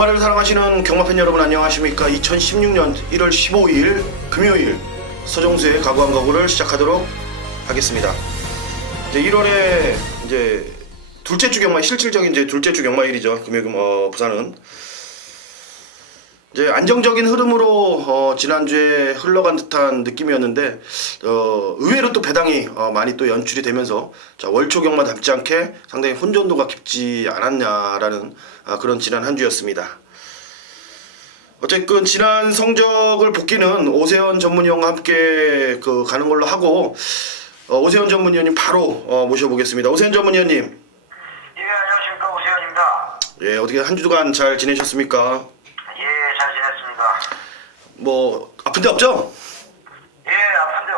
경마를 사랑하시는 경마팬 여러분 안녕하십니까. 2016년 1월 15일 금요일 서정수의 가구한 가구를 시작하도록 하겠습니다. 이제 1월에 이제 둘째 주 경마, 실질적인 이제 둘째 주 경마일이죠. 금요일 부산은 이제 안정적인 흐름으로 지난주에 흘러간 듯한 느낌이었는데 의외로 또 배당이 많이 또 연출이 되면서 월초 경마답지 않게 상당히 혼전도가 깊지 않았냐라는 그런 지난 한 주였습니다. 어쨌든 지난 성적을 복귀는 오세훈 전문위원과 함께 가는 걸로 하고 오세훈 전문위원님 바로 모셔보겠습니다. 오세훈 전문위원님. 예, 안녕하십니까, 오세훈입니다. 예, 어떻게 한 주간 잘 지내셨습니까? 예, 잘 지냈습니다. 뭐 아픈 데 없죠? 예, 아픈 데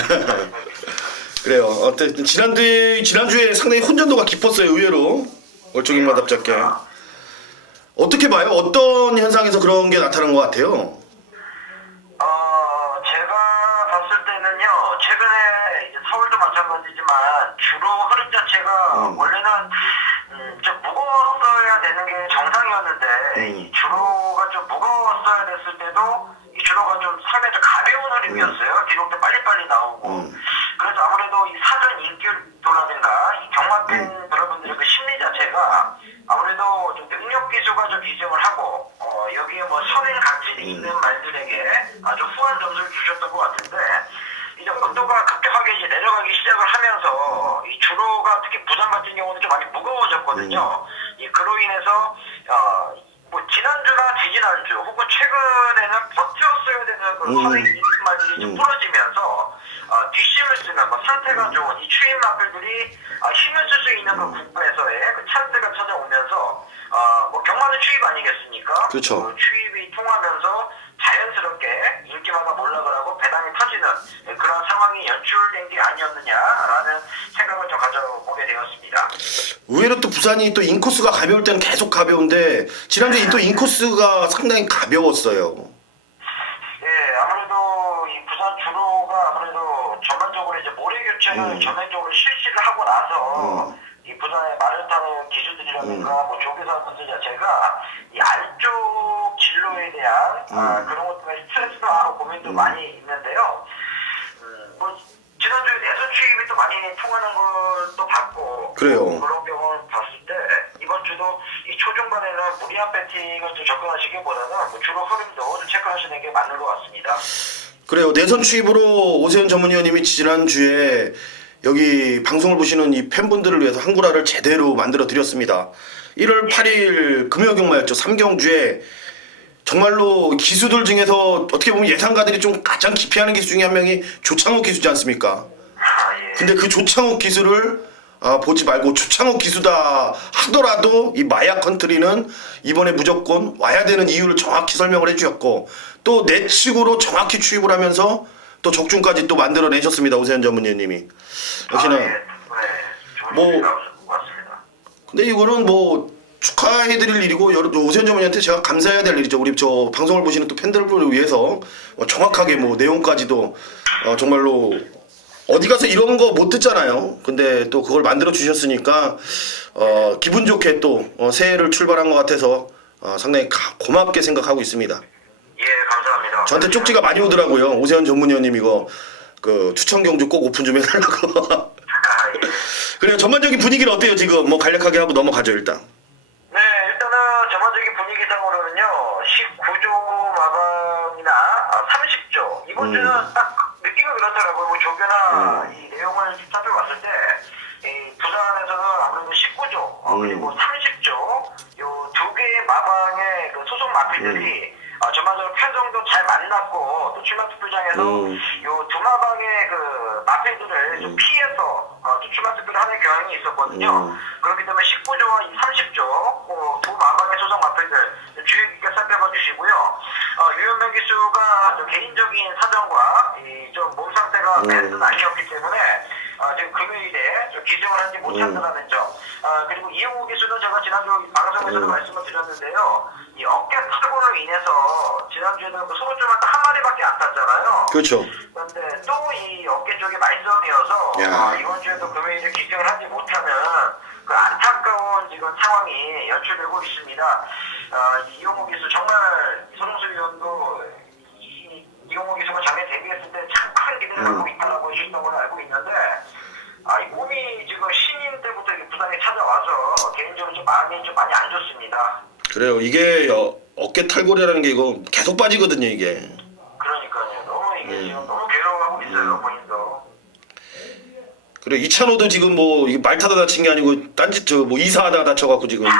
없습니다. 그래요. 어쨌든 지난주에 상당히 혼전도가 깊었어요. 의외로 월초경마답지 않게. 어떻게 봐요? 어떤 현상에서 그런 게 나타난 것 같아요? 제가 봤을 때는요, 최근에 이제 서울도 마찬가지지만 주로 흐름 자체가 원래는 좀 무거웠어야 되는 게 정상이었는데 이 주로가 좀 무거웠어야 됐을 때도 이 주로가 좀 상당히 좀 가벼운 흐름이었어요. 기록도 빨리빨리 나오고 그래서 아무래도 이 사전 인기도라든가 이 경마팬 여러분들의 그 심리 자체가 아무래도 좀 능력 기수가 좀 기증을 하고 여기에 뭐 선행 가치이 있는 말들에게 아주 후한 점수를 주셨던 것 같은데 이제 온도가 급격하게 이제 내려가기 시작을 하면서 이 주로가 특히 부산 같은 경우는 좀 많이 무거워졌거든요. 그로 인해서 뭐 지난주나 지지난주 혹은 최근에는 버텼어야 되는 그 선행 말들이 좀 부러지면서 뒷심을 쓰는 뭐 상태가 좋은 이 추임 마필들이 힘을 쓸 수 있는 그 국부에서의 그 찬스가 찾아오면서 뭐 경마는 추입 아니겠습니까? 그렇죠. 그 추입이 통하면서 자연스럽게 인기마가 몰락을 하고 배당이 터지는 그런 상황이 연출된 게 아니었느냐라는 생각을 좀 가져보게 되었습니다. 의외로 또 부산이 또 인코스가 가벼울 때는 계속 가벼운데 지난주에 또 인코스가 상당히 가벼웠어요. 예, 아무래도 이 부산 주로가 아무래도 전반적으로 이제 모래 교체를 전면적으로 실시를 하고 나서 이 부산의 마르타는 기수들이라든가 뭐 조교사 분들 자체가 이 안쪽 진로에 대한 그런 것 때문에 스트레스도 하고 고민도 많이 있는데요. 뭐 지난주에 내선 취입이 또 많이 통하는 것도 봤고 그래요. 그런 경우를 봤을 때 이번 주도 이 초중반에는 무리한 배팅을 좀 접근하시기보다는 뭐 주로 흐름도 좀 체크하시는 게 맞는 것 같습니다. 그래요. 내선 추입으로 오세훈 전문위원님이 지난주에 여기 방송을 보시는 이 팬분들을 위해서 한구라를 제대로 만들어 드렸습니다. 1월 8일 금요 경마였죠. 3경주에 정말로 기수들 중에서 어떻게 보면 예상가들이 좀 가장 기피하는 기수 중에 한 명이 조창욱 기수지 않습니까? 예. 근데 그 조창욱 기수를 보지 말고 조창욱 기수다 하더라도 이 마약 컨트리는 이번에 무조건 와야 되는 이유를 정확히 설명을 해주셨고 또 내측으로 정확히 추입을 하면서 또 적중까지 또 만들어내셨습니다. 오세훈 전문위원님이 역시나 뭐 맞습니다. 근데 이거는 뭐 축하해드릴 일이고 오세훈 전문위한테 제가 감사해야 될 일이죠. 우리 저 방송을 보시는 또 팬들을 위해서 정확하게 뭐 내용까지도 정말로 어디 가서 이런 거 못 듣잖아요. 근데 또 그걸 만들어 주셨으니까 기분 좋게 또 새해를 출발한 것 같아서 상당히 고맙게 생각하고 있습니다. 예, 감사합니다. 저한테 쪽지가 많이 오더라고요. 오세훈 전문위원님 이거 그 추천 경주 꼭 오픈 좀 해달라고. 예. 그래요. 전반적인 분위기는 어때요 지금? 뭐 간략하게 하고 넘어가죠 일단. 네, 일단은 전반적인 분위기상으로는요, 19조 마방이나 30조. 이번 주는 딱 느낌이 그렇더라고요. 뭐 조교나 이 내용을 살펴봤을 때, 이 부산에서는 아무래도 19조, 그리고 30조, 요 두 개의 마방의 그 소속 마필들이 전반적으로 편성도 잘 만났고, 또 출마 투표장에서 요 두 마방의 그 마필들을 좀 피해서 출마 투표를 하는 경향이 있었거든요. 그렇기 때문에 19조와 30조 두 마방의 소속 마필들 주의 깊게 살펴봐 주시고요. 유현명 기수가 좀 개인적인 사정과 좀 몸 상태가 베스트는 아니었기 때문에 지금 금요일에 좀 기증을 하지 못한다는 점. 그리고 이용우 기수는 제가 지난주 방송에서도 말씀을 드렸는데요. 이 어깨 사고로 인해서 지난주에는 그 소모점한테 한 마리밖에 안 탔잖아요. 그렇죠. 그런데 또 이 어깨 쪽이 말썽이어서 이번 주에도 금요일에 기증을 하지 못하는 그 안타까운 지금 상황이 연출되고 있습니다. 이용호 기수 정말 손흥수 위원도 이용호 기수가 작년에 데뷔했을 때 참 큰 기대를 갖고 있다라고 해주셨던 걸로 알고 있는데 이 몸이 지금 신인 때부터 이렇게 부상이 찾아와서 개인적으로 좀 많이 안 좋습니다. 그래요. 이게 어깨 탈골이라는 게 이거 계속 빠지거든요, 이게. 그러니까요. 너무 이게 지금 너무 괴로워하고 있어요, 본인도. 그래 이찬호도 지금 뭐 이게 말 타다 다친 게 아니고 딴짓 뭐 이사하다가 다쳐갖고 지금 뭐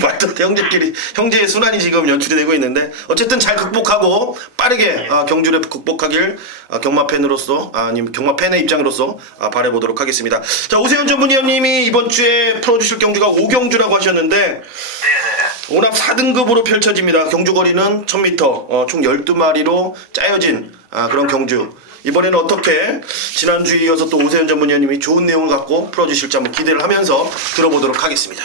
말도 형제끼리 형제의 순환이 지금 연출이 되고 있는데 어쨌든 잘 극복하고 빠르게 경주를 극복하길 경마 팬으로서 아니면 경마 팬의 입장으로서 바라보도록 하겠습니다. 자 오세훈 전문위원님이 이번 주에 풀어주실 경주가 5경주라고 하셨는데 네네. 오납 4등급으로 펼쳐집니다. 경주 거리는 1000m 총 12마리로 짜여진 그런 경주. 이번에는 어떻게 지난주에 이어서 또 오세훈 전문위원님이 좋은 내용을 갖고 풀어주실지 한번 기대를 하면서 들어보도록 하겠습니다.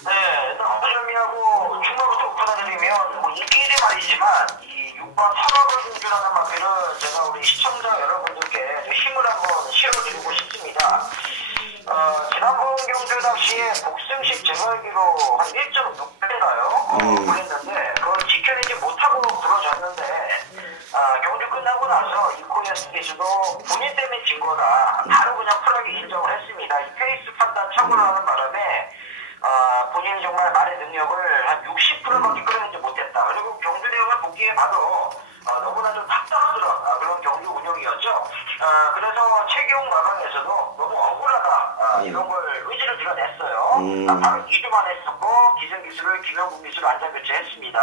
네, 일단 어점이하고 중간부터 오픈해드리면 뭐 이끼리 말이지만 이 6번 선화불공주라는 마피를 제가 우리 시청자 여러분들께 힘을 한번 실어드리고 싶습니다. 지난번 경주 당시에 복승식 제가 알기로 한 1.6배가요 그랬는데 그걸 지켜내지 못하고 부러졌는데 경주 끝나고 나서 이코리아스 기수도 본인 때문에 진 거다 바로 그냥 쿨하게 인정을 했습니다. 이 페이스 판단 착오를 하는 바람에 본인이 정말 말의 능력을 한 60%밖에 끌어내지 못했다. 그리고 경주 내용을 보기에 봐도 너무나 좀 답답스러운 그런 경주 운영이었죠. 그래서 최기용 마방에서도 너무 억울하다 이런 걸 의지를 드러냈어요. 바로 2주 만에 했었고 기생기수를 김영국 기수를 안전교체했습니다.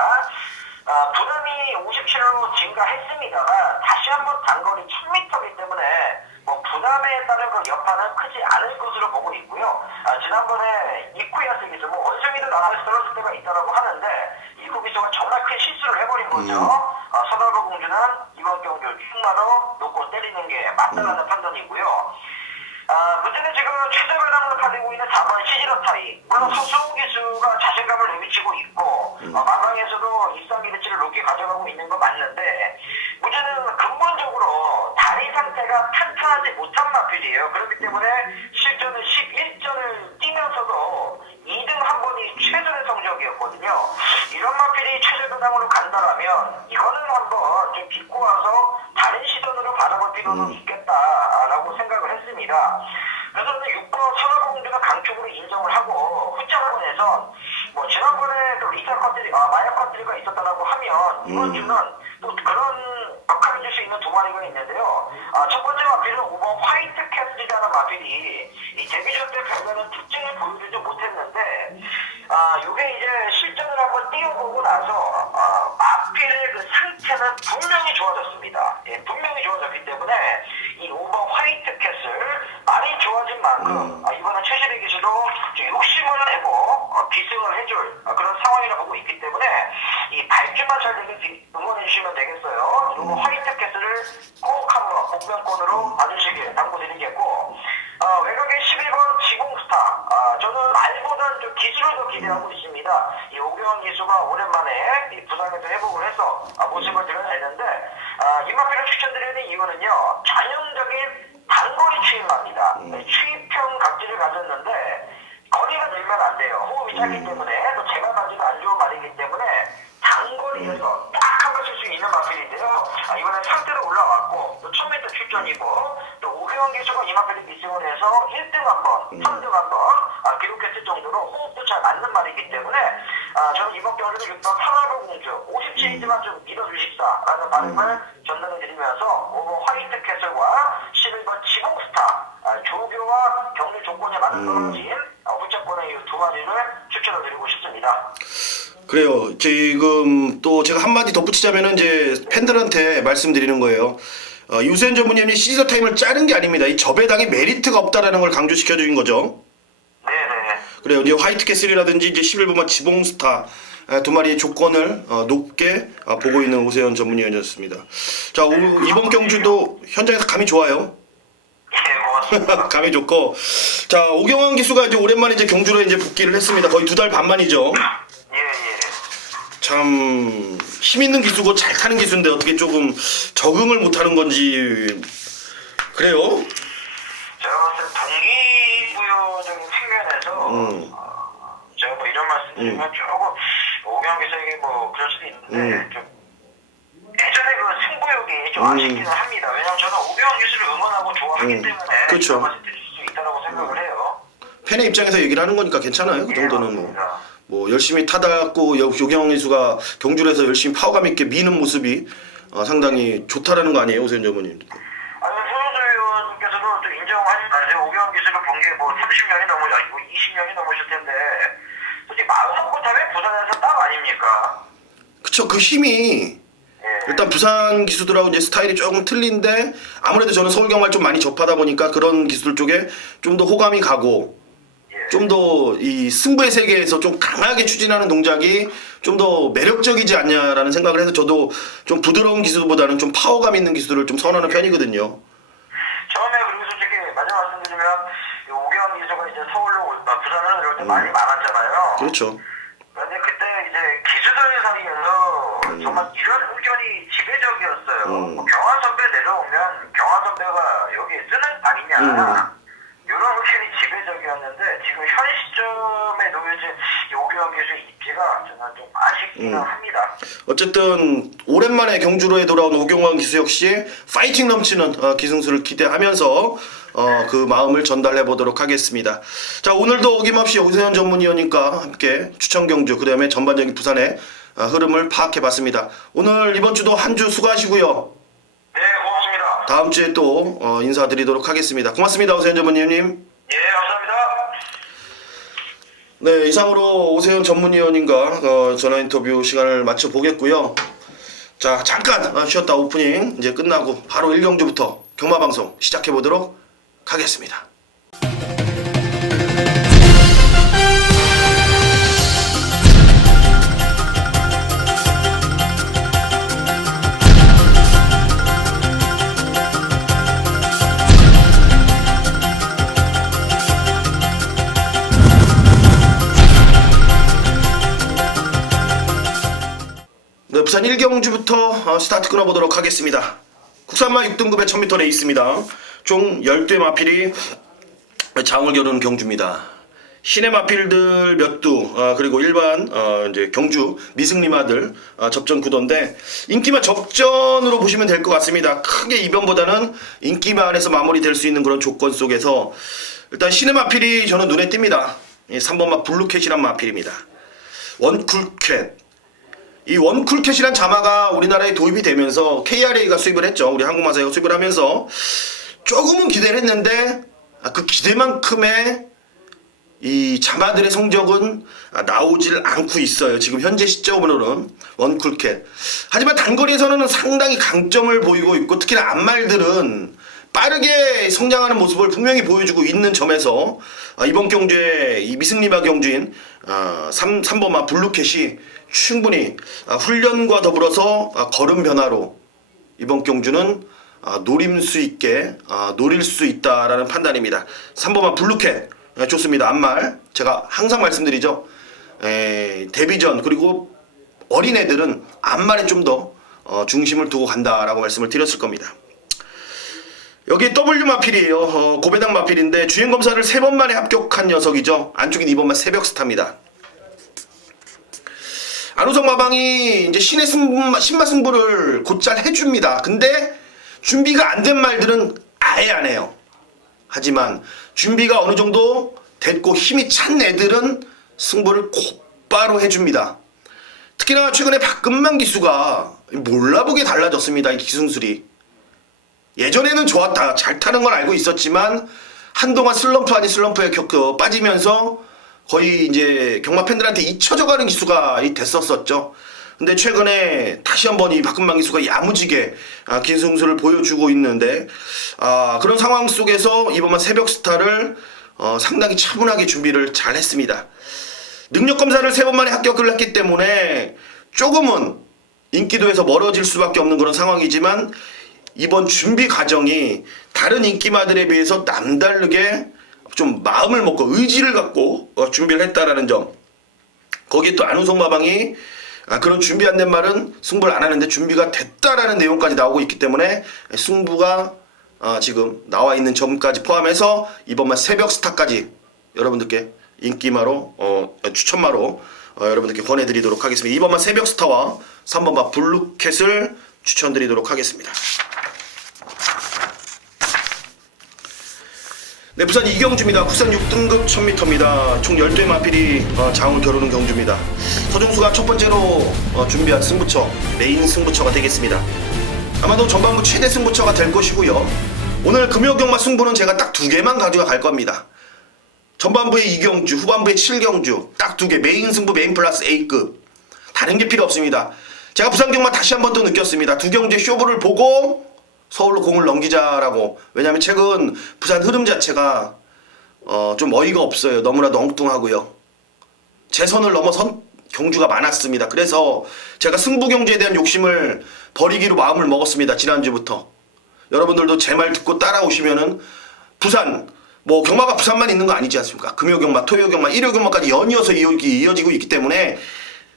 부담이 57로 증가했습니다만 다시 한번 단거리 1000m이기 때문에 뭐 부담에 따른 그 여파는 크지 않을 것으로 보고 있고요. 지난번에 이쿠야스 기수 뭐 원숭이도 나가서 떨어질 때가 있다라고 하는데 이쿠 기수가 정말 큰 실수를 해버린 거죠. 선화로 공주는 이번 경주 6마로 놓고 때리는 게 맞다라는 판단이고요. 문제는 지금 최저 배당으로 팔리고 있는 4번 시지러타이 물론 서수호 기수가 자신감을 내비치고 있고 마방에서도 입상기대치를 높게 가져가고 있는 건 맞는데 문제는 근본적으로 다리 상태가 탄탄하지 못한 마필이에요. 그렇기 때문에 실전은 11전을 뛰면서도 2등 한 번이 최선의 성적이었거든요. 이런 마필이 최저 배당으로 간다라면 이거는 한번 좀 딛고 와서 다른 시선으로 바라볼 필요는 있겠다라고 생각을 했습니다. 그래서 6번 선화공주가 강쪽으로 인정을 하고 후차권에서 뭐 지난번에 또 리사 커트리, 마약 커트리가 있었다라고 하면 이번 주는 또 그런 역할을 줄 수 있는 두 마리가 있는데요. 첫 번째 마필은 5번 화이트 캐슬이라는 마필이 이 데뷔전 때 별다른 특징을 보여주지 못했는데 이게 이제 실전을 한번 뛰어보고 나서 마필의 그 상태는 분명히 좋아졌습니다. 예, 분명히 좋아졌기 때문에 이 5번 화이트 캐슬 많이 좋아진 만큼 이번에 최실의 기수도 욕심을 내고 기승을 해줄 그런 상황이라고 보고 있기 때문에 이 발주만 잘 되게 응원해 주시면 되겠어요. 그리고 화이트 캐슬을 꼭 한번 복병권으로 봐주시길 당부드리겠고 외곽의 11번 지공스타 저는 알보다는 좀 기술을 더 기대하고 있습니다. 이 오경원 기수가 오랜만에 이 부상에서 회복을 해서 모습을 드러내는데 이 마피를 추천드리는 이유는요 전형적인 단거리 추임마입니다. 추입형 각질을 가졌는데 거리가 늘면 안 돼요. 호흡이 짧기 때문에 또 제가 가지고 안 좋은 말이기 때문에 단거리에서 딱 한 번 쓸 수 있는 마필인데요. 이번에 상태로 올라왔고 또 1000m 출전이고 또 오경원 기수가 이 마필을 미승을 해서 1등 한번 3등 한번 기록했을 정도로 호흡도 잘 맞는 말이기 때문에 저는 이번 경기는 6번 선화로 공주 57이지만 좀 믿어주십사라는 바람을 전달해드리면서 5번 화이트 캐슬과 11번 지봉스타 조교와 경기 조건에 맞는 떨어진 후차권의 이 두 마리를 추천을 드리고 싶습니다. 그래요. 지금 또 제가 한마디 덧붙이자면은 이제 팬들한테 말씀드리는 거예요. 유세현 전문위원이 시저 타임을 자른 게 아닙니다. 이 저배당에 메리트가 없다라는 걸 강조시켜 주신 거죠. 네네. 그래요. 이제 화이트 캐슬이라든지 이제 11번만 지봉스타 두 마리의 조건을 높게 보고 있는 오세현 전문위원이었습니다. 자, 이번 경주도 현장에서 감이 좋아요. 예, 고맙습니다. 감이 좋고, 자 오경환 기수가 이제 오랜만에 이제 경주로 이제 복귀를 했습니다. 거의 2달 반 만이죠. 예. 참 힘 있는 기수고 잘 타는 기수인데 어떻게 조금 적응을 못하는 건지 그래요. 제가 봤을 때 동기부여적인 측면에서 제가 뭐 이런 말씀드리면 조금 오경 기수에게 뭐 그럴 수도 있는데 좀 예전에 그 승부욕이 좀 아쉽기는 합니다. 왜냐면 저는 오경 기수를 응원하고 좋아하기 때문에 그렇죠. 그런 말씀 드릴 수 있다고 생각을 해요. 팬의 입장에서 얘기를 하는 거니까 괜찮아요. 그 정도는 뭐. 맞습니다. 뭐 열심히 타다고 요경 기수가 경주를 해서 열심히 파워감 있게 미는 모습이 상당히 좋다라는 거 아니에요, 오세훈 전무님? 아니, 손호수 의원께서도 좀 인정하지 마세요. 오경 기수를 본 게 뭐 30년이 아니고 20년이 넘으실 텐데, 솔직히 마음먹고 타면 부산에서 딱 아닙니까? 그쵸, 그 힘이 일단 부산 기수들하고 이제 스타일이 조금 틀린데 아무래도 저는 서울 경마를 좀 많이 접하다 보니까 그런 기수들 쪽에 좀 더 호감이 가고 좀 더 이 승부의 세계에서 좀 강하게 추진하는 동작이 좀 더 매력적이지 않냐라는 생각을 해서 저도 좀 부드러운 기수보다는 좀 파워감 있는 기수를 좀 선호하는 편이거든요. 처음에 그리고 솔직히 마지막 말씀드리면 이 오경 기수가 이제 부산으로 이럴 때 많이 많았잖아요. 그렇죠. 그런데 그때 이제 기수들 사이에서 정말 이런 의견이 지배적이었어요. 뭐 경환 선배 내려오면 경환 선배가 여기 쓰는 아니냐 이런 의견이 지배적이었는데 지금 현 시점에 놓여진 이 오경 기수의 입지가 저는 좀 아쉽기는 합니다. 어쨌든 오랜만에 경주로에 돌아온 오경환 기수 역시 파이팅 넘치는 기승수를 기대하면서 그 마음을 전달해 보도록 하겠습니다. 자, 오늘도 어김없이 오세훈 전문위원님과 함께 추천 경주 그다음에 전반적인 부산의 흐름을 파악해 봤습니다. 오늘 이번 주도 한 주 수고하시고요. 네, 고맙습니다. 다음 주에 또 인사드리도록 하겠습니다. 고맙습니다, 오세훈 전문위원님. 예, 감사합니다. 네, 이상으로 오세훈 전문위원님과 전화 인터뷰 시간을 마쳐 보겠고요. 자, 잠깐 쉬었다 오프닝 이제 끝나고 바로 1경주부터 경마방송 시작해 보도록 하겠습니다. 네, 부산 1경주부터 스타트 끊어보도록 하겠습니다. 국산마 6등급의 1000m 레이스입니다. 총 10대 마필이 장을 겨루는 경주입니다. 신의 마필들 몇 두, 그리고 일반 이제 경주 미승리마들 접전 구도인데 인기마 접전으로 보시면 될 것 같습니다. 크게 이변보다는 인기마 안에서 마무리될 수 있는 그런 조건 속에서 일단 신의 마필이 저는 눈에 띕니다. 3번마 블루캣이란 마필입니다. 원쿨캣. 이 원쿨캣이란 자마가 우리나라에 도입이 되면서 KRA가 수입을 했죠. 우리 한국마사회가 수입을 하면서 조금은 기대를 했는데 그 기대만큼의 이 자마들의 성적은 나오질 않고 있어요. 지금 현재 시점으로는 원쿨캣. 하지만 단거리에서는 상당히 강점을 보이고 있고 특히나 암말들은 빠르게 성장하는 모습을 분명히 보여주고 있는 점에서 이번 경주에 이 미승리마 경주인 3번마 블루캣이 충분히 훈련과 더불어서 걸음 변화로 이번 경주는 노림수 있게 노릴 수 있다라는 판단입니다. 3번마 블루캣 좋습니다. 암말 제가 항상 말씀드리죠. 데뷔전 그리고 어린애들은 암말에 좀 더 중심을 두고 간다라고 말씀을 드렸을 겁니다. 여기 W 마필이에요. 고배당 마필인데 주행검사를 3번 만에 합격한 녀석이죠. 안쪽인 2번만 새벽 스타입니다. 안우성 마방이 이제 신마 승부를 곧잘 해줍니다. 근데 준비가 안 된 말들은 아예 안 해요. 하지만 준비가 어느 정도 됐고 힘이 찬 애들은 승부를 곧바로 해줍니다. 특히나 최근에 박근만 기수가 몰라보게 달라졌습니다. 이 기승술이. 예전에는 좋았다. 잘 타는 건 알고 있었지만 한동안 슬럼프 아닌 슬럼프에 빠지면서 거의 이제 경마 팬들한테 잊혀져가는 기수가 됐었었죠. 근데 최근에 다시 한번 이 박근만 기수가 야무지게 기승술을 보여주고 있는데 그런 상황 속에서 이번만 새벽 스타를 상당히 차분하게 준비를 잘 했습니다. 능력 검사를 3번 만에 합격을 했기 때문에 조금은 인기도에서 멀어질 수밖에 없는 그런 상황이지만 이번 준비 과정이 다른 인기마들에 비해서 남다르게 좀 마음을 먹고 의지를 갖고 준비를 했다라는 점. 거기에 또 안우성 마방이 그런 준비 안 된 말은 승부를 안 하는데 준비가 됐다라는 내용까지 나오고 있기 때문에 승부가 지금 나와 있는 점까지 포함해서 이번만 새벽 스타까지 여러분들께 인기마로 추천마로 여러분들께 권해드리도록 하겠습니다. 2번마 새벽스타와 3번마 블루캣을 추천드리도록 하겠습니다. 네, 부산 이경주입니다. 국산 6등급 1000m입니다. 총 10대 마필이 장을 겨루는 경주입니다. 서종수가 첫 번째로 준비한 승부처, 메인 승부처가 되겠습니다. 아마도 전반부 최대 승부처가 될 것이고요. 오늘 금요경마 승부는 제가 딱 2개만 가져갈 겁니다. 전반부에 2경주, 후반부에 7경주, 딱 2개, 메인 승부, 메인 플러스 A급. 다른 게 필요 없습니다. 제가 부산경마 다시 한 번 또 느꼈습니다. 2경주의 쇼부를 보고 서울로 공을 넘기자라고. 왜냐면 최근 부산 흐름 자체가 좀 어이가 없어요. 너무나도 엉뚱하고요. 재선을 넘어선 경주가 많았습니다. 그래서 제가 승부 경주에 대한 욕심을 버리기로 마음을 먹었습니다. 지난주부터. 여러분들도 제 말 듣고 따라오시면은 부산, 뭐 경마가 부산만 있는 거 아니지 않습니까? 금요경마, 토요경마, 일요경마까지 연이어서 이어지고 있기 때문에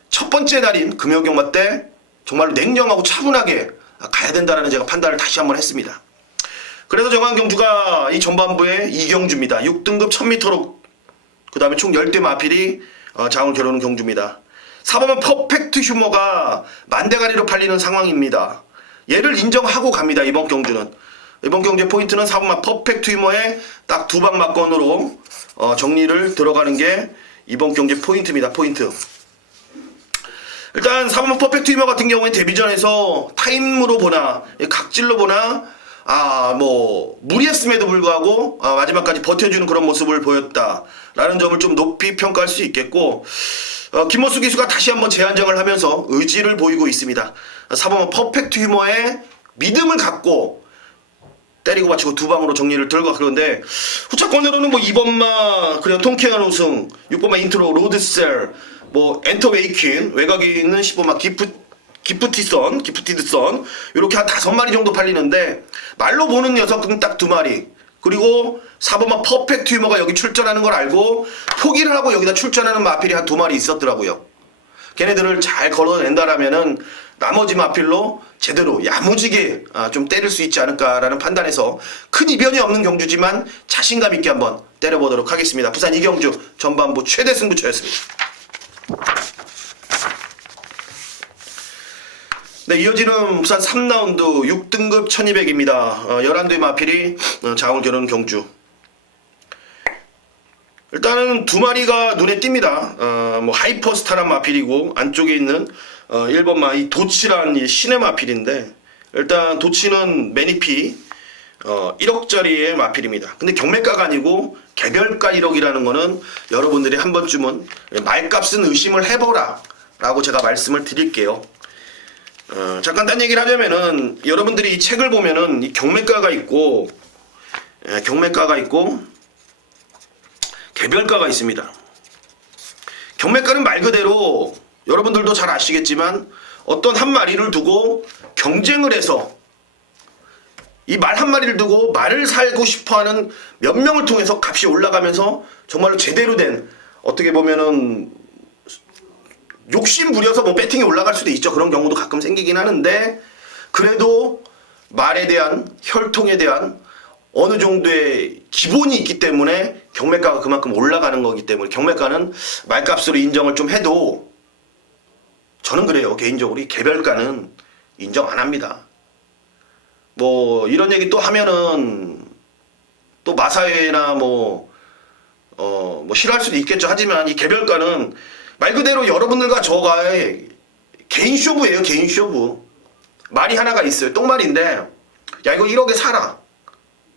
첫 번째 날인 금요경마 때 정말로 냉정하고 차분하게 가야 된다라는 제가 판단을 다시 한번 했습니다. 그래서 정한 경주가 이 전반부에 2경주입니다. 6등급 1000m로 그 다음에 총 10대 마필이 장을 겨루는 경주입니다. 4번은 퍼펙트 휴머가 만대가리로 팔리는 상황입니다. 얘를 인정하고 갑니다. 이번 경주는. 이번 경주의 포인트는 4번만 퍼펙트 휴머에 딱 2방 막건으로 정리를 들어가는 게 이번 경주의 포인트입니다. 포인트. 일단 4번만 퍼펙트 휴머 같은 경우에 데뷔전에서 타임으로 보나 각질로 보나 뭐 무리했음에도 불구하고 마지막까지 버텨주는 그런 모습을 보였다라는 점을 좀 높이 평가할 수 있겠고, 김모수 기수가 다시 한번 재안정을 하면서 의지를 보이고 있습니다. 4번만 퍼펙트 휴머에 믿음을 갖고 때리고 받치고 2방으로 정리를 들고 그런데 후차권으로는 뭐 2번마 그리고 통쾌한 우승, 6번마 인트로 로드셀, 뭐 엔터 웨이킨, 외곽에 있는 10번마 기프티드선 이렇게 한 5마리 정도 팔리는데 말로 보는 녀석은 딱 2마리, 그리고 4번마 퍼펙트 휴머가 여기 출전하는 걸 알고 포기를 하고 여기다 출전하는 마필이 한 2마리 있었더라고요. 걔네들을 잘 걸어낸다라면은 나머지 마필로 제대로 야무지게 좀 때릴 수 있지 않을까라는 판단에서 큰 이변이 없는 경주지만 자신감 있게 한번 때려보도록 하겠습니다. 부산 이경주 전반부 최대 승부처였습니다. 네, 이어지는 부산 3라운드 6등급 1200입니다. 11대 마필이 장을 겨루는 경주. 일단은 2마리가 눈에 띕니다. 뭐 하이퍼스타란 마필이고 안쪽에 있는 1번마 이 도치란 이 신의 마필인데, 일단 도치는 매니피 1억짜리의 마필입니다. 근데 경매가가 아니고 개별가 1억이라는 거는 여러분들이 한 번쯤은 말값은 의심을 해보라 라고 제가 말씀을 드릴게요. 잠깐 딴 얘기를 하자면은 여러분들이 이 책을 보면은 이 경매가가 있고 개별가가 있습니다. 경매가는 말 그대로 여러분들도 잘 아시겠지만 어떤 한 마리를 두고 경쟁을 해서 이 말 한 마리를 두고 말을 살고 싶어하는 몇 명을 통해서 값이 올라가면서 정말로 제대로 된, 어떻게 보면은 욕심 부려서 뭐 배팅이 올라갈 수도 있죠. 그런 경우도 가끔 생기긴 하는데, 그래도 말에 대한 혈통에 대한 어느 정도의 기본이 있기 때문에 경매가가 그만큼 올라가는 거기 때문에 경매가는 말값으로 인정을 좀 해도 저는 그래요. 개인적으로 이 개별가는 인정 안 합니다. 뭐 이런 얘기 또 하면은 또 마사회나 뭐 싫어할 수도 있겠죠. 하지만 이 개별가는 말 그대로 여러분들과 저가의 개인 쇼부예요. 개인 쇼부. 말이 하나가 있어요. 똥말인데 야 이거 1억에 사라.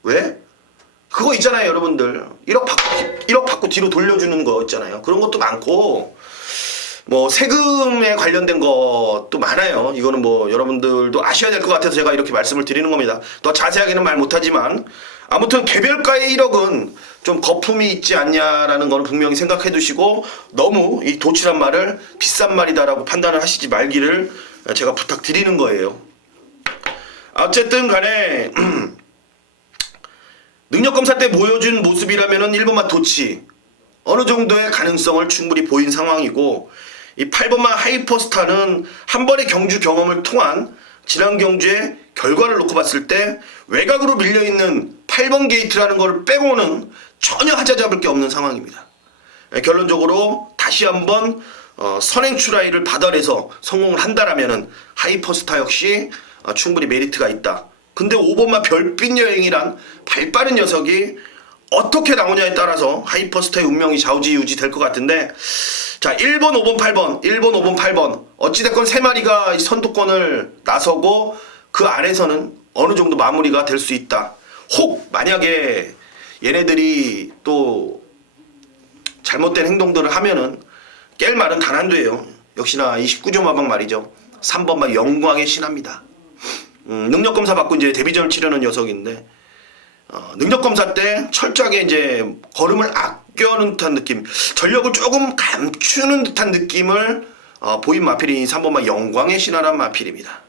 왜? 그거 있잖아요. 여러분들 1억 받고 뒤로 돌려주는 거 있잖아요. 그런 것도 많고 뭐 세금에 관련된 것도 많아요. 이거는 뭐 여러분들도 아셔야 될 것 같아서 제가 이렇게 말씀을 드리는 겁니다. 더 자세하게는 말 못하지만 아무튼 개별가의 1억은 좀 거품이 있지 않냐라는 거는 분명히 생각해 두시고, 너무 이 도치란 말을 비싼 말이다라고 판단을 하시지 말기를 제가 부탁드리는 거예요. 어쨌든 간에 능력검사 때 보여준 모습이라면은 1번마 도치 어느 정도의 가능성을 충분히 보인 상황이고, 이 8번마 하이퍼스타는 한 번의 경주 경험을 통한 지난 경주의 결과를 놓고 봤을 때 외곽으로 밀려있는 8번 게이트라는 걸 빼고는 전혀 하자 잡을 게 없는 상황입니다. 결론적으로 다시 한번 선행 추라이를 받아내서 성공을 한다라면은 하이퍼스타 역시 충분히 메리트가 있다. 근데 5번마 별빛 여행이란 발빠른 녀석이 어떻게 나오냐에 따라서 하이퍼스타의 운명이 좌우지우지 될 것 같은데, 자 1번, 5번, 8번 1번, 5번, 8번 어찌됐건 3마리가 선두권을 나서고 그 안에서는 어느 정도 마무리가 될 수 있다. 혹 만약에 얘네들이 또 잘못된 행동들을 하면은 깰 말은 단 한도예요. 역시나 29조 마방 말이죠. 3번마 영광의 신화입니다. 능력검사 받고 이제 데뷔전을 치르는 녀석인데, 능력검사 때 철저하게 이제 걸음을 아껴는 듯한 느낌, 전력을 조금 감추는 듯한 느낌을 보인 마필이 3번마 영광의 신화란 마필입니다.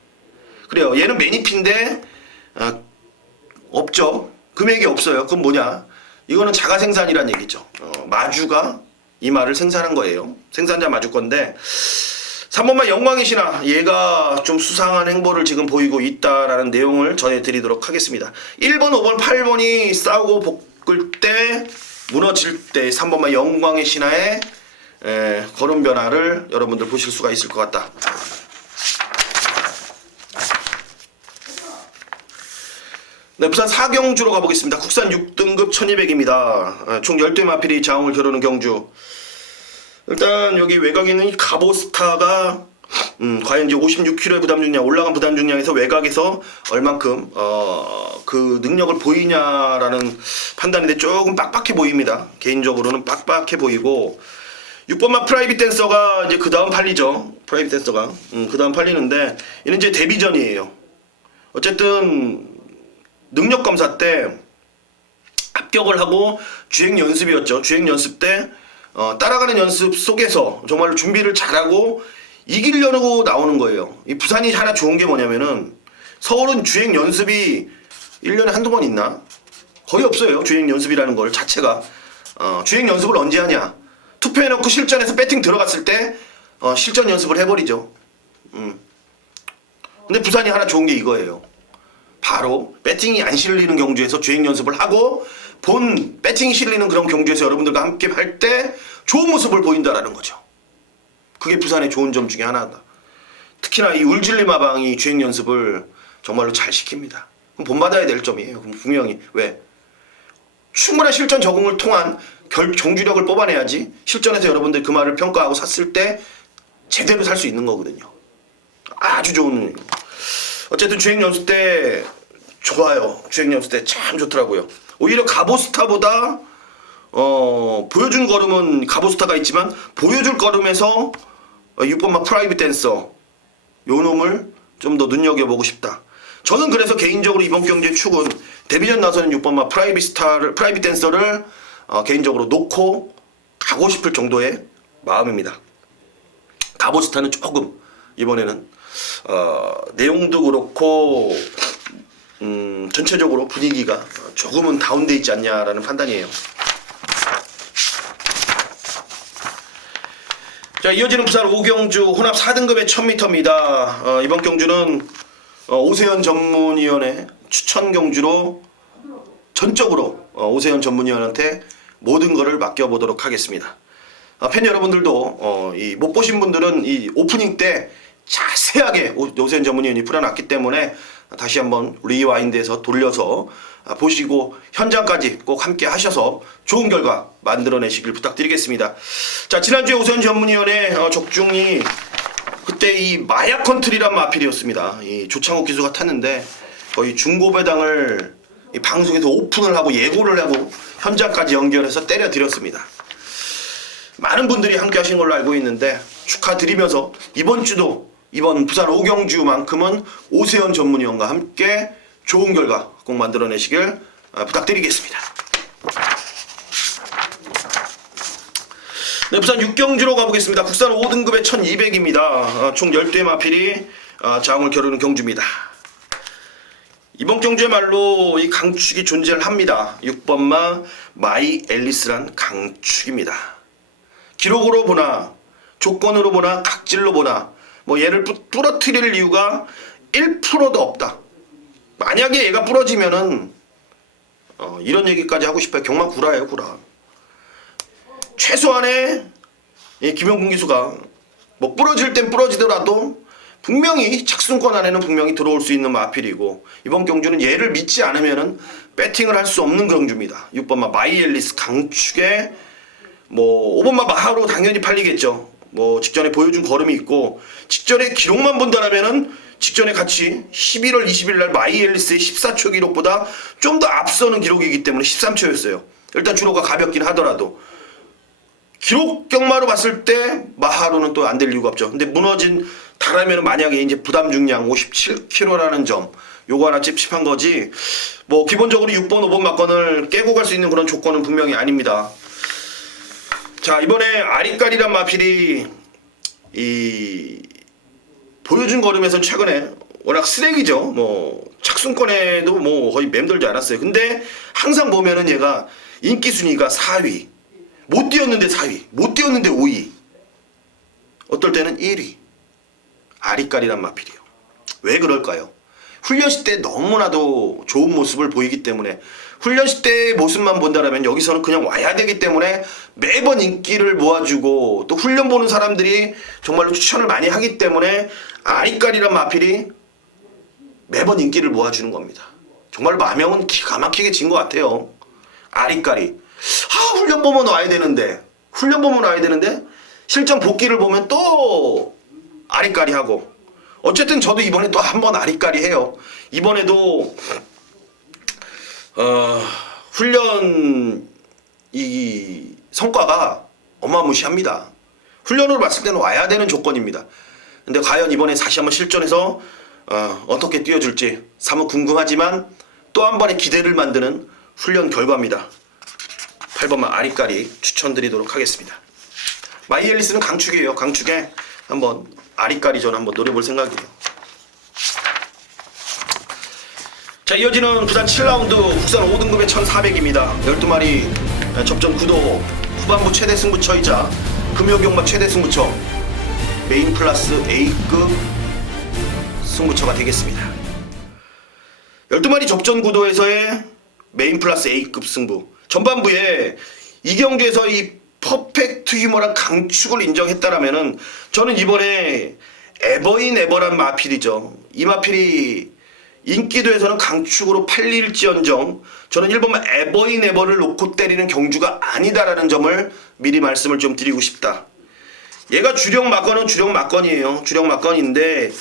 그래요. 얘는 매니피인데 없죠. 금액이 없어요. 그건 뭐냐? 이거는 자가생산이란 얘기죠. 마주가 이 말을 생산한 거예요. 생산자 마주 건데, 3번만 영광의 신화, 얘가 좀 수상한 행보를 지금 보이고 있다라는 내용을 전해드리도록 하겠습니다. 1번, 5번, 8번이 싸우고 볶을 때, 무너질 때 3번만 영광의 신화의 걸음 변화를 여러분들 보실 수가 있을 것 같다. 네, 부산 사경주로 가보겠습니다. 국산 6등급 1200입니다. 총 10대 마필이 자웅을 겨루는 경주. 일단 여기 외곽에 있는 이 가보스타가 과연 이제 56kg의 부담 중량, 올라간 부담 중량에서 외곽에서 얼만큼 그 능력을 보이냐라는 판단인데 조금 빡빡해 보입니다. 개인적으로는 빡빡해 보이고, 6번마 프라이빗 댄서가 이제 그 다음 팔리죠. 프라이빗 댄서가 그 다음 팔리는데, 얘는 이제 데뷔전이에요. 어쨌든 능력 검사 때 합격을 하고 주행 연습이었죠. 주행 연습 때 따라가는 연습 속에서 정말로 준비를 잘하고 이기려고 나오는 거예요. 이 부산이 하나 좋은 게 뭐냐면은, 서울은 주행 연습이 1년에 한두 번 있나? 거의 없어요. 주행 연습이라는 걸 자체가. 주행 연습을 언제 하냐? 투표해놓고 실전에서 배팅 들어갔을 때 실전 연습을 해버리죠. 근데 부산이 하나 좋은 게 이거예요. 바로 배팅이 안 실리는 경주에서 주행 연습을 하고 본 배팅이 실리는 그런 경주에서 여러분들과 함께 할 때 좋은 모습을 보인다라는 거죠. 그게 부산의 좋은 점 중에 하나다. 특히나 이 울진리 마방이 주행 연습을 정말로 잘 시킵니다. 그럼 본받아야 될 점이에요. 그럼 분명히. 왜? 충분한 실전 적응을 통한 경주력을 뽑아내야지 실전에서 여러분들 그 말을 평가하고 샀을 때 제대로 살 수 있는 거거든요. 아주 좋은. 어쨌든 주행 연습 때 좋아요. 주행 연습 때 참 좋더라고요. 오히려 가보스타보다 보여준 걸음은 가보스타가 있지만, 보여줄 걸음에서 6번마 프라이빗 댄서 요 놈을 좀 더 눈여겨보고 싶다. 저는 그래서 개인적으로 이번 경기의 축은 데뷔전 나서는 6번마 프라이빗 댄서를 개인적으로 놓고 가고 싶을 정도의 마음입니다. 가보스타는 조금 이번에는 내용도 그렇고 전체적으로 분위기가 조금은 다운돼 있지 않냐라는 판단이에요. 자, 이어지는 부산 오경주 혼합 4등급의 1000m입니다. 이번 경주는 오세현 전문위원회 추천 경주로 전적으로 오세현 전문위원한테 모든 거를 맡겨보도록 하겠습니다. 팬 여러분들도 못 보신 분들은 이 오프닝 때 자세하게 오세현 전문위원이 풀어놨기 때문에 다시 한번 리와인드에서 돌려서 보시고 현장까지 꼭 함께 하셔서 좋은 결과 만들어내시길 부탁드리겠습니다. 자, 지난주에 오세현 전문위원의 적중이 그때 이 마약 컨트리란 마필이었습니다. 이 조창욱 기수가 탔는데 거의 중고배당을 이 방송에서 오픈을 하고 예고를 하고 현장까지 연결해서 때려드렸습니다. 많은 분들이 함께 하신 걸로 알고 있는데 축하드리면서 이번 주도 이번 부산 오경주만큼은 오세현 전문위원과 함께 좋은 결과 꼭 만들어내시길 부탁드리겠습니다. 네, 부산 6경주로 가보겠습니다. 국산 5등급의 1200입니다. 총 10대 마필이 자웅을 겨루는 경주입니다. 이번 경주야말로 이 강축이 존재를 합니다. 6번마 마이 앨리스란 강축입니다. 기록으로 보나 조건으로 보나 각질로 보나 뭐 얘를 부러뜨릴 이유가 1%도 없다. 만약에 얘가 부러지면은 이런 얘기까지 하고 싶어요. 경마 구라예요, 구라. 최소한의 이 김영군 기수가 뭐 부러질 땐 부러지더라도 분명히 착순권 안에는 분명히 들어올 수 있는 마필이고, 이번 경주는 얘를 믿지 않으면은 배팅을 할 수 없는 경주입니다. 6번마 마이엘리스 강축에 뭐 5번마 마하로 당연히 팔리겠죠. 뭐 직전에 보여준 걸음이 있고, 직전에 기록만 본다라면은 직전에 같이 11월 20일 날 마이엘리스의 14초 기록보다 좀 더 앞서는 기록이기 때문에 13초였어요. 일단 주로가 가볍긴 하더라도 기록 경마로 봤을 때 마하로는 또 안 될 이유가 없죠. 근데 무너진 다라면 만약에 이제 부담 중량 57kg라는 점, 요거 하나 찝찝한 거지. 뭐 기본적으로 6번, 5번 막건을 깨고 갈 수 있는 그런 조건은 분명히 아닙니다. 자, 이번에 아리까리란 마필이 이 보여준 걸음에서 최근에 워낙 쓰레기죠. 뭐 착순권에도 뭐 거의 맴돌지 않았어요. 근데 항상 보면은 얘가 인기 순위가 4위, 못 뛰었는데 4위, 못 뛰었는데 5위, 어떨 때는 1위. 아리까리란 마필이요. 왜 그럴까요? 훈련시 때 너무나도 좋은 모습을 보이기 때문에, 훈련시 때의 모습만 본다라면 여기서는 그냥 와야 되기 때문에 매번 인기를 모아주고, 또 훈련 보는 사람들이 정말로 추천을 많이 하기 때문에 아리까리란 마필이 매번 인기를 모아주는 겁니다. 정말 마명은 기가 막히게 진 것 같아요. 아리까리. 훈련 보면 와야 되는데, 실전 복귀를 보면 또 아리까리 하고. 어쨌든 저도 이번에 또 한 번 아리까리 해요. 이번에도 훈련 이 성과가 어마무시합니다. 훈련으로 봤을 때는 와야 되는 조건입니다. 근데 과연 이번에 다시 한번 실전에서 어떻게 뛰어줄지 사뭇 궁금하지만 또 한 번의 기대를 만드는 훈련 결과입니다. 8번만 아리까리 추천드리도록 하겠습니다. 마이엘리스는 강축이에요. 강축에 한번 아리까리 전 한번 노려볼 생각이에요. 자, 이어지는 부산 7라운드 국산 5등급의 1400입니다. 12마리 접전 구도, 후반부 최대 승부처이자 금요경마 최대 승부처, 메인 플러스 A급 승부처가 되겠습니다. 12마리 접전 구도에서의 메인 플러스 A급 승부. 전반부에 이 경주에서 이 퍼펙트 휴머란 강축을 인정했다라면은 저는 이번에 에버인 에버란 마필이죠. 이 마필이 인기도에서는 강축으로 팔릴지언정 저는 1번만 에버인 에버를 놓고 때리는 경주가 아니다라는 점을 미리 말씀을 좀 드리고 싶다. 얘가 주력 막건은 주력 막건이에요. 주력 막건인데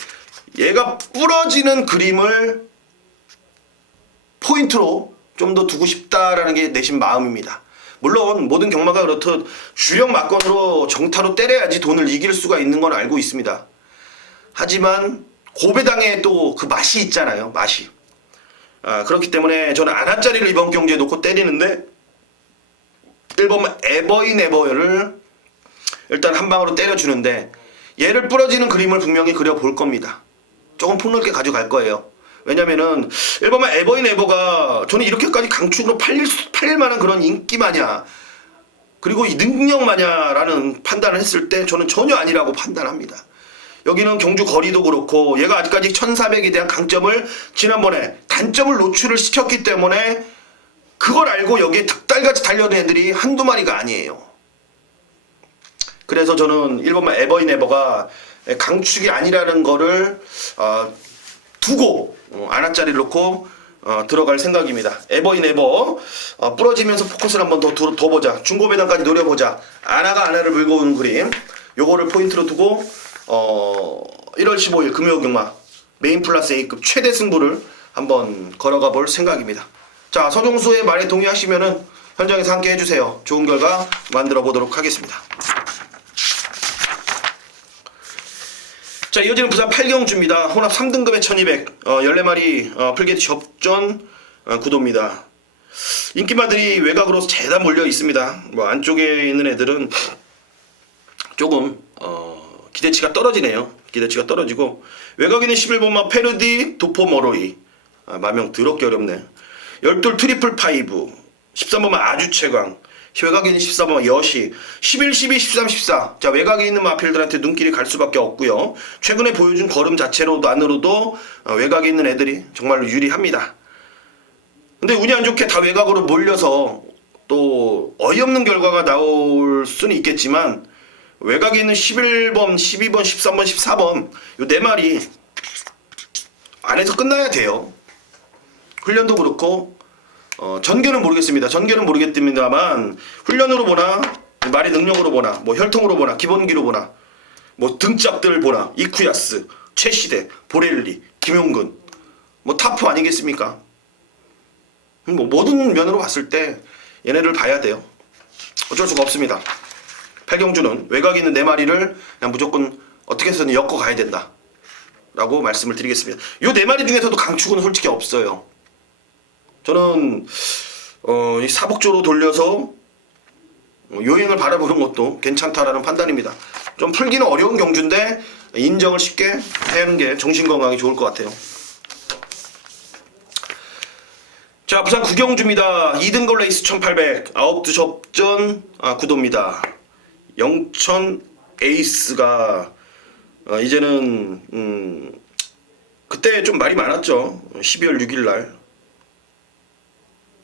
얘가 부러지는 그림을 포인트로 좀 더 두고 싶다라는 게 내심 마음입니다. 물론 모든 경마가 그렇듯 주력 막건으로 정타로 때려야지 돈을 이길 수가 있는 건 알고 있습니다. 하지만 고배당에 또 그 맛이 있잖아요. 맛이. 그렇기 때문에 저는 안하짜리를 이번 경주에 놓고 때리는데 1번만 에버인 에버를 일단 한 방으로 때려주는데 얘를 부러지는 그림을 분명히 그려볼 겁니다. 조금 폭넓게 가져갈 거예요. 왜냐면은 1번만 에버인 에버가 저는 이렇게까지 강축으로 팔릴 만한 그런 인기 마냐 그리고 이 능력 마냐라는 판단을 했을 때 저는 전혀 아니라고 판단합니다. 여기는 경주 거리도 그렇고 얘가 아직까지 1400에 대한 강점을 지난번에 단점을 노출을 시켰기 때문에 그걸 알고 여기에 닭달같이 달려든 애들이 한두 마리가 아니에요. 그래서 저는 1번만 에버인 에버가 강축이 아니라는 거를 두고 안하짜리를 놓고 들어갈 생각입니다. 에버인 에버 부러지면서 포커스를 한번 더 보자. 중고배당까지 노려보자. 안하가 안하를 물고 오는 그림 요거를 포인트로 두고 1월 15일 금요경마 메인 플러스 A급 최대 승부를 한번 걸어가 볼 생각입니다. 자, 서종수의 말에 동의하시면은 현장에서 함께 해주세요. 좋은 결과 만들어 보도록 하겠습니다. 자, 이어지는 부산 8경주입니다. 혼합 3등급의 1200 14마리 풀게이트 접전 구도입니다. 인기마들이 외곽으로 재다 몰려 있습니다. 뭐 안쪽에 있는 애들은 조금 기대치가 떨어지네요. 기대치가 떨어지고 외곽에 있는 11번마 페르디 도포 머로이 마명 더럽게 어렵네. 12 트리플 파이브 13번마 아주 최강 외곽에 있는 14번마 여시 11, 12, 13, 14 자, 외곽에 있는 마필들한테 눈길이 갈 수밖에 없고요. 최근에 보여준 걸음 자체로만으로도 외곽에 있는 애들이 정말로 유리합니다. 근데 운이 안 좋게 다 외곽으로 몰려서 또 어이없는 결과가 나올 수는 있겠지만 외곽에 있는 11번, 12번, 13번, 14번 요 4마리 안에서 끝나야 돼요. 훈련도 그렇고 전개는 모르겠습니다. 전개는 모르겠습니다만 훈련으로 보나 말의 능력으로 보나 뭐 혈통으로 보나 기본기로 보나 뭐 등짝들 보나 이쿠야스, 최시대, 보렐리, 김용근 뭐 타프 아니겠습니까? 뭐 모든 면으로 봤을 때 얘네를 봐야 돼요. 어쩔 수가 없습니다. 팔경주는 외곽에 있는 4마리를 그냥 무조건 어떻게 해서든 엮어 가야 된다 라고 말씀을 드리겠습니다. 요 4마리 중에서도 강축은 솔직히 없어요. 저는 이 사복조로 돌려서 요행을 바라보는 것도 괜찮다라는 판단입니다. 좀 풀기는 어려운 경주인데 인정을 쉽게 하는 게 정신건강에 좋을 것 같아요. 자, 부산 구경주입니다. 2등걸 레이스 1800 아홉두 접전 구도입니다. 영천 에이스가 이제는 그때 좀 말이 많았죠. 12월 6일날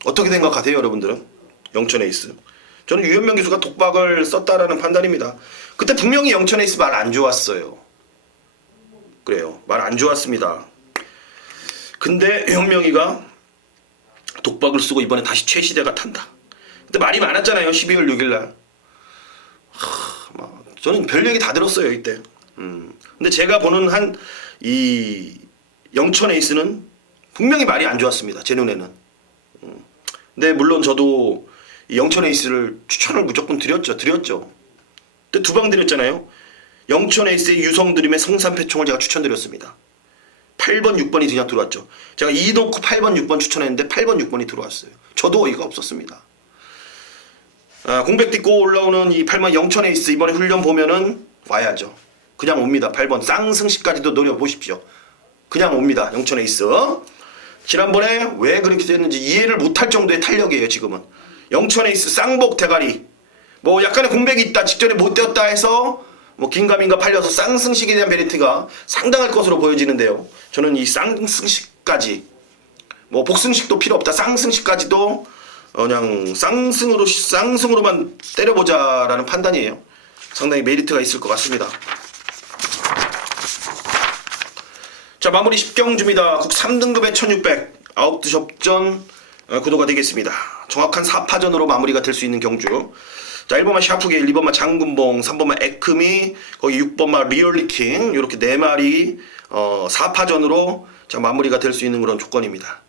어떻게 생각하세요 여러분들은? 영천 에이스 저는 유현명 기수가 독박을 썼다라는 판단입니다. 그때 분명히 영천 에이스 말 안 좋았어요. 그래요, 말 안 좋았습니다. 근데 현명이가 독박을 쓰고 이번에 다시 최시대가 탄다. 그때 말이 많았잖아요. 12월 6일날 저는 별 얘기 다 들었어요 이때. 근데 제가 보는 한 이 영천 에이스는 분명히 말이 안 좋았습니다. 제 눈에는. 근데 물론 저도 이 영천 에이스를 추천을 무조건 드렸죠. 근데 2방 드렸잖아요. 영천 에이스의 유성드림의 성산패총을 제가 추천드렸습니다. 8번 6번이 그냥 들어왔죠. 제가 2 놓고 8번 6번 추천했는데 8번 6번이 들어왔어요. 저도 어이가 없었습니다. 공백 딛고 올라오는 이 8번 영천 에이스 이번에 훈련 보면은 와야죠. 그냥 옵니다. 8번 쌍승시까지도 노려보십시오. 그냥 옵니다. 영천 에이스. 지난번에 왜 그렇게 됐는지 이해를 못할 정도의 탄력이에요. 지금은 영천 에이스 쌍복 대가리 뭐 약간의 공백이 있다 직전에 못 뛰었다 해서 뭐 긴가민가 팔려서 쌍승식에 대한 메리트가 상당할 것으로 보여지는데요. 저는 이 쌍승식까지 뭐 복승식도 필요 없다. 쌍승식까지도 그냥 쌍승으로만 때려보자라는 판단이에요. 상당히 메리트가 있을 것 같습니다. 자, 마무리 10경주입니다. 국 3등급의 1600 아홉두 접전 구도가 되겠습니다. 정확한 4파전으로 마무리가 될 수 있는 경주. 자, 1번마 샤프게일, 2번마 장군봉, 3번마 에크미, 거기 6번마 리얼리킹 이렇게 4마리 4파전으로 자, 마무리가 될 수 있는 그런 조건입니다.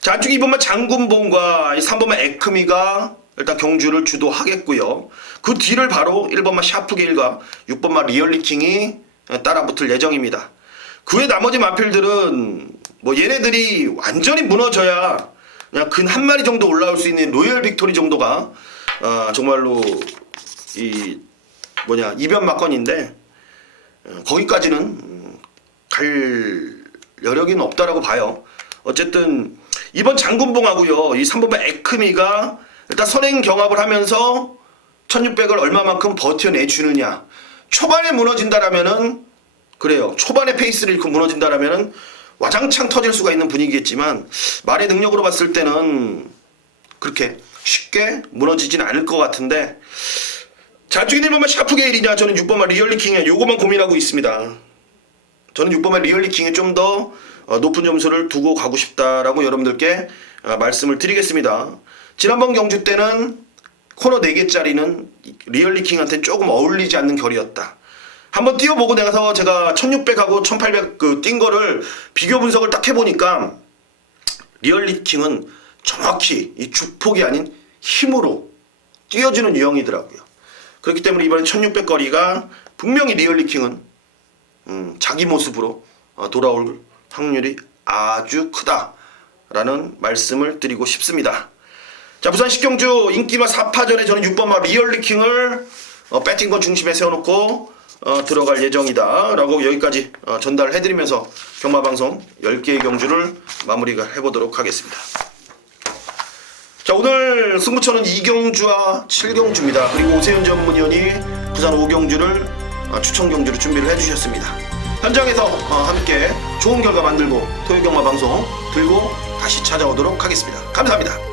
자, 안쪽에 2번마 장군봉과 3번마 에크미가 일단 경주를 주도하겠고요. 그 뒤를 바로 1번마 샤프게일과 6번마 리얼리킹이 따라붙을 예정입니다. 그 외 나머지 마필들은 뭐 얘네들이 완전히 무너져야 그냥 근 한 마리 정도 올라올 수 있는 로열 빅토리 정도가 정말로 이 이변 막건인데 거기까지는 갈 여력은 없다라고 봐요. 어쨌든 이번 장군봉하고요 이 3번마 에크미가 일단 선행 경합을 하면서 1600을 얼마만큼 버텨내주느냐. 초반에 무너진다라면은 그래요. 초반에 페이스를 잃고 무너진다라면은 와장창 터질 수가 있는 분위기겠지만 말의 능력으로 봤을 때는 그렇게 쉽게 무너지진 않을 것 같은데 자, 쪽에 1번만 샤프게일이냐 저는 6번만 리얼리킹이냐 요거만 고민하고 있습니다. 저는 6번만 리얼리킹에 좀 더 높은 점수를 두고 가고 싶다라고 여러분들께 말씀을 드리겠습니다. 지난번 경주 때는 코너 4개짜리는 리얼리킹한테 조금 어울리지 않는 결이었다. 한번 뛰어보고 나서 제가 1600하고 1800 뛴 거를 비교 분석을 딱 해보니까 리얼리킹은 정확히 이 죽폭이 아닌 힘으로 뛰어주는 유형이더라고요. 그렇기 때문에 이번엔 1600 거리가 분명히 리얼리킹은 자기 모습으로 돌아올 확률이 아주 크다라는 말씀을 드리고 싶습니다. 자, 부산 10경주 인기마 4파전에 저는 6번마 리얼리킹을 배팅권 중심에 세워놓고 들어갈 예정이다 라고 여기까지 전달을 해드리면서 경마방송 10개의 경주를 마무리가 해보도록 하겠습니다. 자, 오늘 승부처는 2경주와 7경주입니다. 그리고 오세훈 전문위원이 부산 5경주를 추천 경주로 준비를 해주셨습니다. 현장에서 함께 좋은 결과 만들고 토요경마방송 들고 다시 찾아오도록 하겠습니다. 감사합니다.